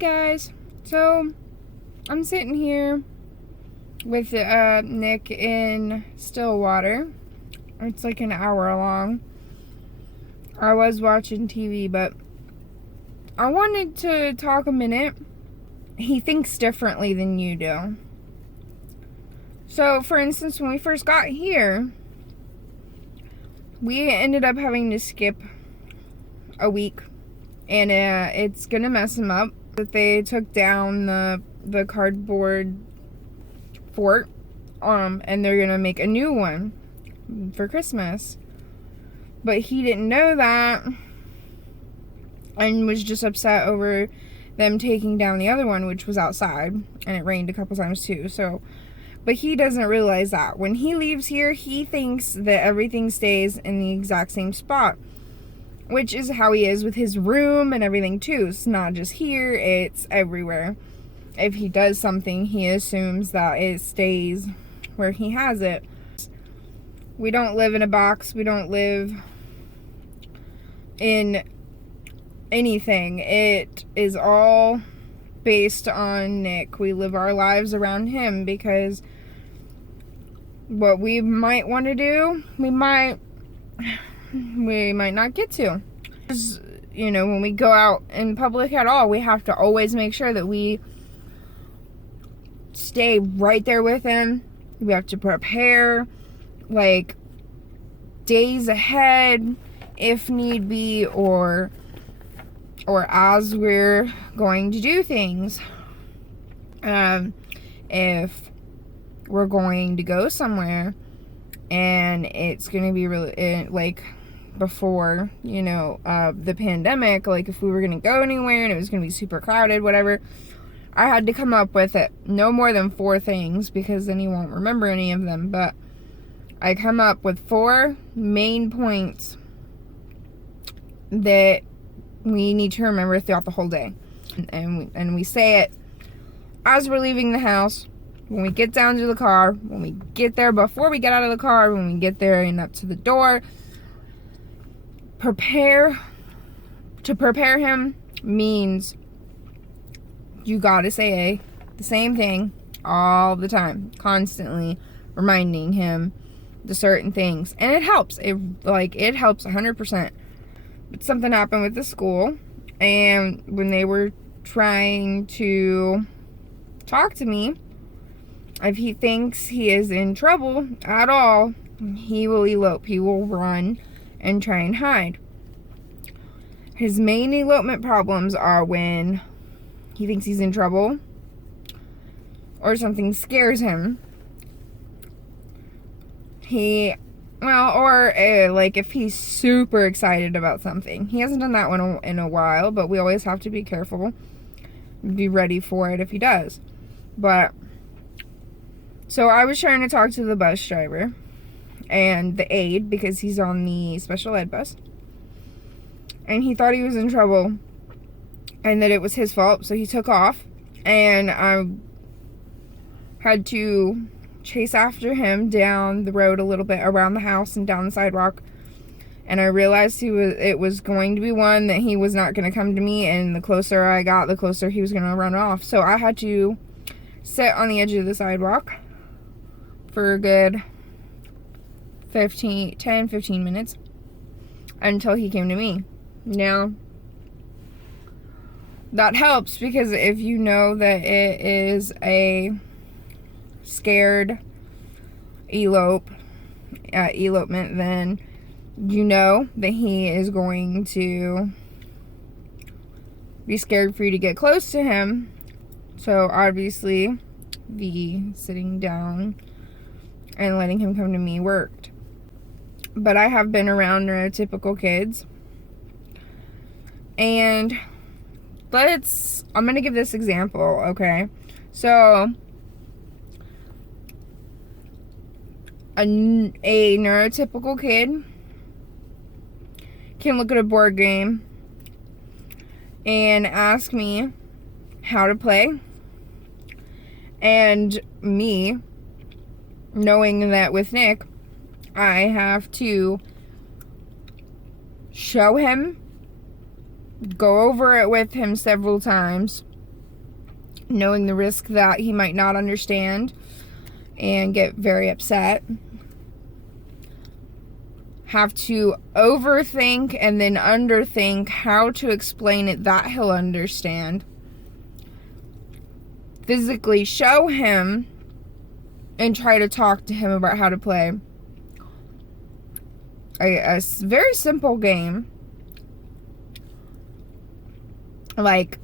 guys, so I'm sitting here with Nick in Stillwater. It's like an hour long. I was watching TV, but I wanted to talk a minute. He thinks differently than you do. So, for instance, when we first got here, we ended up having to skip a week, and it's gonna mess him up. That they took down the cardboard fort, and they're gonna make a new one for Christmas. But he didn't know that, and was just upset over them taking down the other one, which was outside, and it rained a couple times too. So, but he doesn't realize that when he leaves here, he thinks that everything stays in the exact same spot, which is how he is with his room and everything too. It's not just here, it's everywhere. If he does something, he assumes that it stays where he has it. We don't live in a box. We don't live in anything. It is all based on Nick. We live our lives around him because what we might want to do, we might not get to. You know, when we go out in public at all, we have to always make sure that we stay right there with him. We have to prepare like days ahead if need be, or as we're going to do things. If we're going to go somewhere and it's going to be really like before, you know, the pandemic, like if we were going to go anywhere and it was going to be super crowded, whatever, I had to come up with it no more than 4 things, because then you won't remember any of them. But I come up with 4 main points that we need to remember throughout the whole day. And we say it as we're leaving the house, when we get down to the car, when we get there, before we get out of the car, when we get there and up to the door. To prepare him means you gotta say the same thing all the time, constantly reminding him the certain things, and it helps. It helps 100%. But something happened with the school, and when they were trying to talk to me, if he thinks he is in trouble at all, he will elope. He will run and try and hide. His main elopement problems are when he thinks he's in trouble or something scares him. Like if he's super excited about something. He hasn't done that one in a while, but we always have to be careful. Be ready for it if he does. But, so I was trying to talk to the bus driver and the aide, because he's on the special ed bus. And he thought he was in trouble and that it was his fault, so he took off. And I had to chase after him down the road a little bit, around the house and down the sidewalk, and I realized it was going to be one that he was not going to come to me, and the closer I got, the closer he was going to run off. So I had to sit on the edge of the sidewalk for a good 15 minutes until he came to me. Now, that helps, because if you know that it is a scared elopement, then you know that he is going to be scared for you to get close to him. So obviously the sitting down and letting him come to me worked. But I have been around neurotypical kids, and I'm gonna give this example, okay? So a neurotypical kid can look at a board game and ask me how to play, and me knowing that with Nick, I have to show him, go over it with him several times, knowing the risk that he might not understand and get very upset. Have to overthink and then underthink how to explain it that he'll understand. Physically show him and try to talk to him about how to play a very simple game. Like,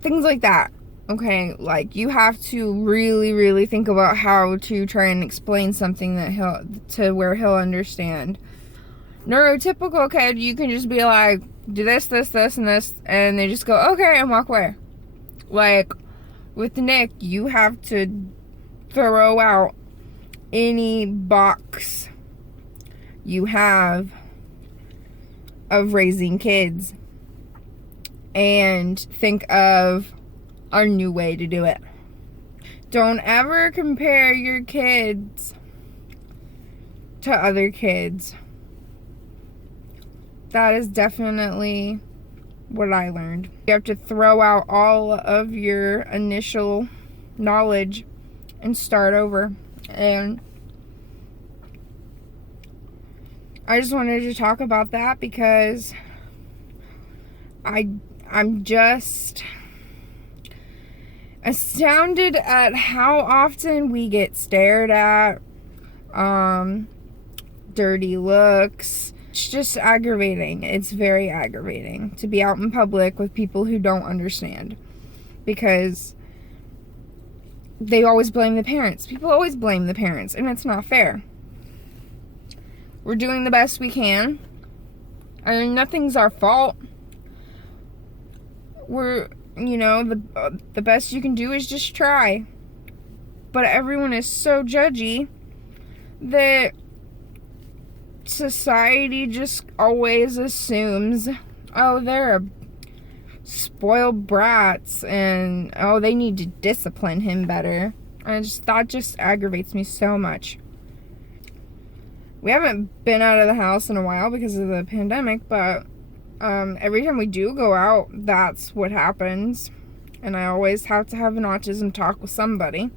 things like that. Okay, like, you have to really, really think about how to try and explain something to where he'll understand. Neurotypical kid, you can just be like, do this, this, this, and this, and they just go, okay, and walk away. Like, with Nick, you have to throw out any box you have of raising kids and think of a new way to do it. Don't ever compare your kids to other kids. That is definitely what I learned. You have to throw out all of your initial knowledge and start over. And I just wanted to talk about that because I'm just astounded at how often we get stared at, dirty looks. It's just aggravating. It's very aggravating to be out in public with people who don't understand, because they always blame the parents. People always blame the parents, and it's not fair. We're doing the best we can. I mean, nothing's our fault. We're, the best you can do is just try. But everyone is so judgy that society just always assumes, oh, they're spoiled brats, and oh, they need to discipline him better. That just aggravates me so much. We haven't been out of the house in a while because of the pandemic, but every time we do go out, that's what happens. And I always have to have an autism talk with somebody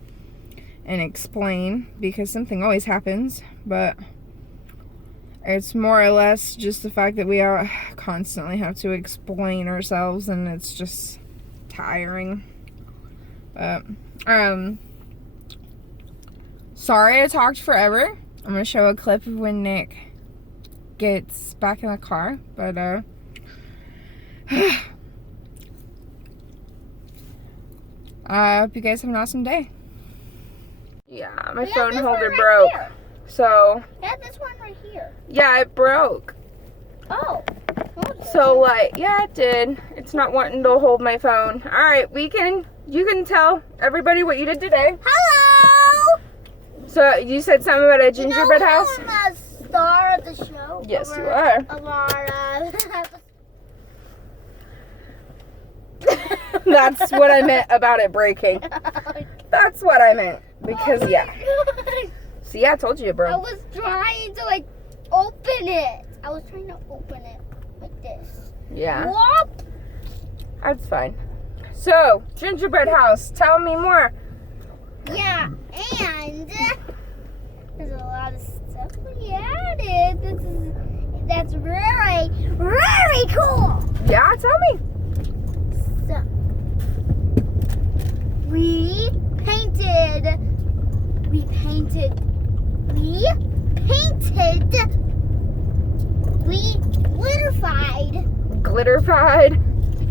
and explain, because something always happens. But it's more or less just the fact that we constantly have to explain ourselves, and it's just tiring. But sorry I talked forever. I'm going to show a clip of when Nick gets back in the car. But, I hope you guys have an awesome day. Yeah, my phone holder broke. So. Yeah, this one right here. Yeah, it broke. Oh. So, yeah, it did. It's not wanting to hold my phone. Alright, you can tell everybody what you did today. Hello! So, you said something about a gingerbread house? I'm the star of the show. Yes, you are. That's what I meant about it breaking. That's what I meant. Because, yeah. So, yeah, I told you, bro. I was trying to, open it. I was trying to open it like this. Yeah. Whoop. That's fine. So, gingerbread house. Tell me more. Yeah, and there's a lot of stuff we added. That's very, very cool. Yeah, tell me. So, we painted, we glitterified,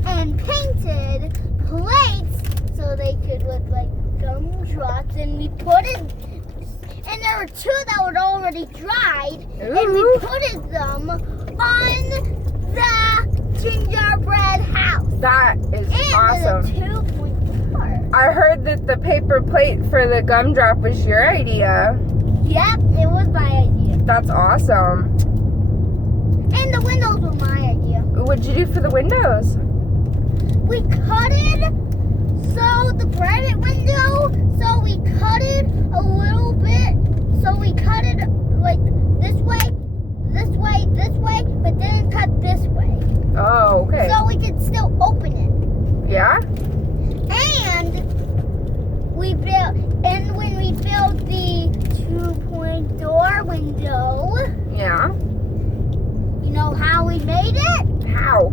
and painted plates so they could look like gumdrops, and we put it, and there were two that were already dried. Ooh. And we put them on the gingerbread house. That is and awesome. And the 2-point part. I heard that the paper plate for the gumdrop was your idea. Yep, it was my idea. That's awesome. And the windows were my idea. What'd you do for the windows? We cut it, so the private window, so we cut it a little bit, so we cut it like this way, but then cut this way. Oh, okay. So we could still open it. Yeah? And How?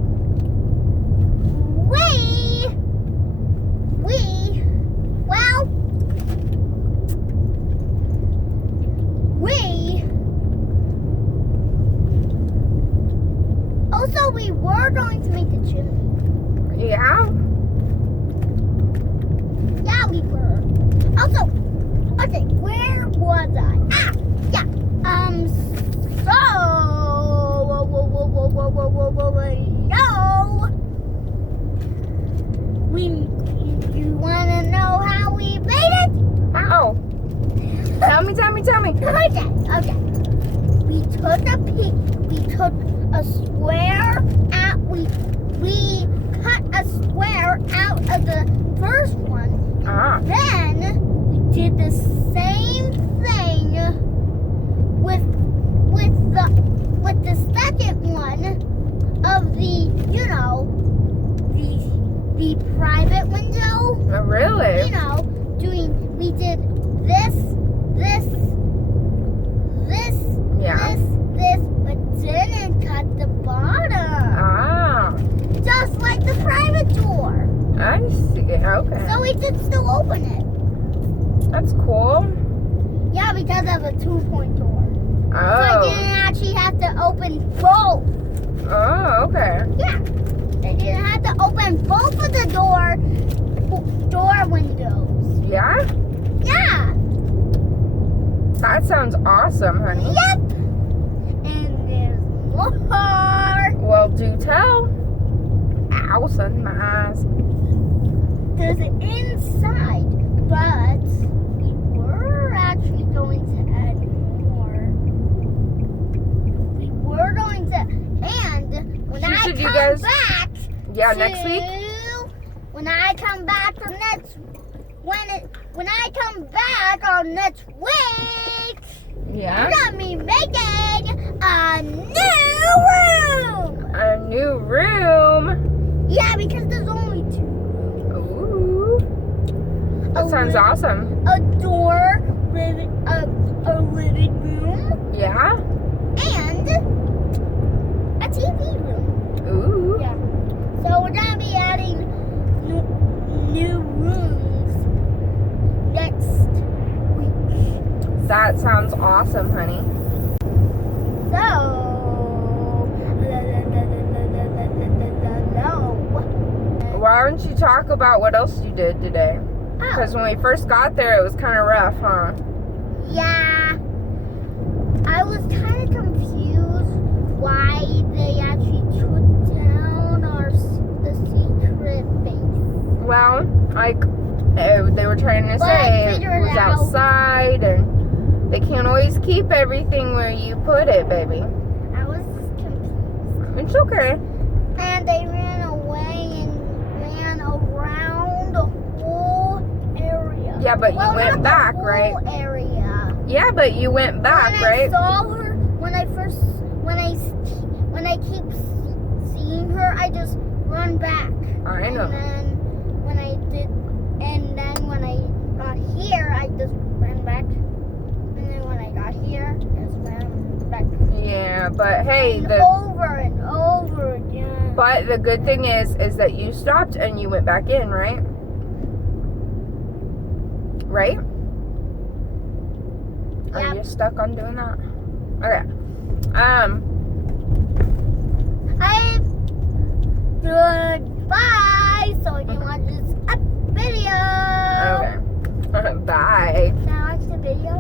Also, we were going to make the chimney. Yeah? Yeah, we were. Also, okay, where was I? Ah, yeah. You want to know how we made it? How? Tell me. Okay. We took a square out. We cut a square out of the first one. Ah. Then we did the same thing with the second one of the the private window. Oh, really? We did this, Yeah. this, but didn't cut the bottom. Ah. Just like the private door. I see. Okay. So we could still open it. That's cool. Yeah, because of a 2-point door. So I Oh. didn't actually have to open both. Oh, okay. Yeah. I didn't have to open both of the door windows. Yeah? Yeah. That sounds awesome, honey. Yep. And there's more. Well, do tell. Ow, son, my eyes. There's an inside, but we were actually going to add more. We were going to, and when I Should you come guys- back, Yeah, next week? when I come back from when I come back on next week, Yeah? you're gonna be making a new room. A new room. Yeah, because there's only 2. Ooh. That sounds awesome. A door, a living room, Yeah? and a TV room. Ooh. Yeah. So we're gonna be adding new rooms next week. That sounds awesome, honey. So, Why don't you talk about what else you did today? Oh, Because when we first got there, it was kind of rough, huh? yeah. I was kind of confused why they actually took down the secret base. Well, like, they were trying to But I say figured it was it out. outside, and they can't always keep everything where you put it, baby. I was confused. It's okay. And they ran away and ran around the whole area. Yeah, but you Well, went not back, the whole right? area. Yeah, but you went back, when right? I saw her, when I keep seeing her, I just run back. I know. And then when I got here, I just ran back. And then when I got here, I just ran back. Yeah, but hey, And the over and over again. but the good thing is that you stopped and you went back in, right? Right? Are Yep. you stuck on doing that? Okay. Goodbye. So you watch this video. Okay. Bye. Now watch the video.